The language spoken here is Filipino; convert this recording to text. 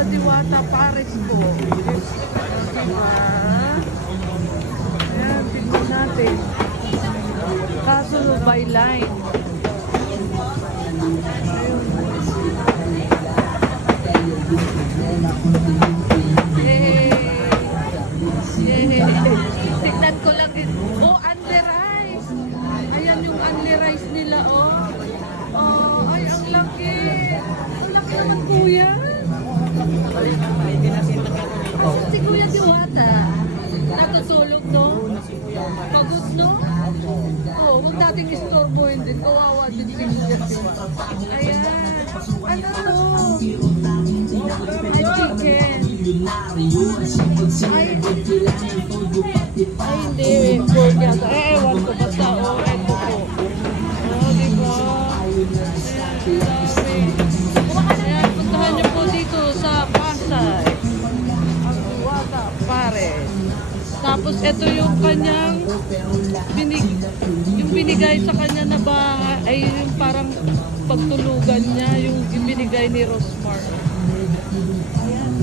sa Diwata Paris po. Diba? Ayan, tignan natin. Kasunod by line. Yay! Yay! Tignan ko lang. Oh, Kuya Diwata? Natutulog, no? Pagod, no? Oh, huwag nating istorbohin din. Kawawa din si Kuya Diwata. Ayan. Ano? Ay, chicken. Ay, ay hindi. Pork yata. Eh, ewan ko. Basta, oh, eto po. Oh, di ba? Ayan, dami. Tapos ito yung kanyang binig, yung binigay sa kanya na bahay, ay yung parang pagtulugan niya, yung binigay ni Rosmar. Ayan!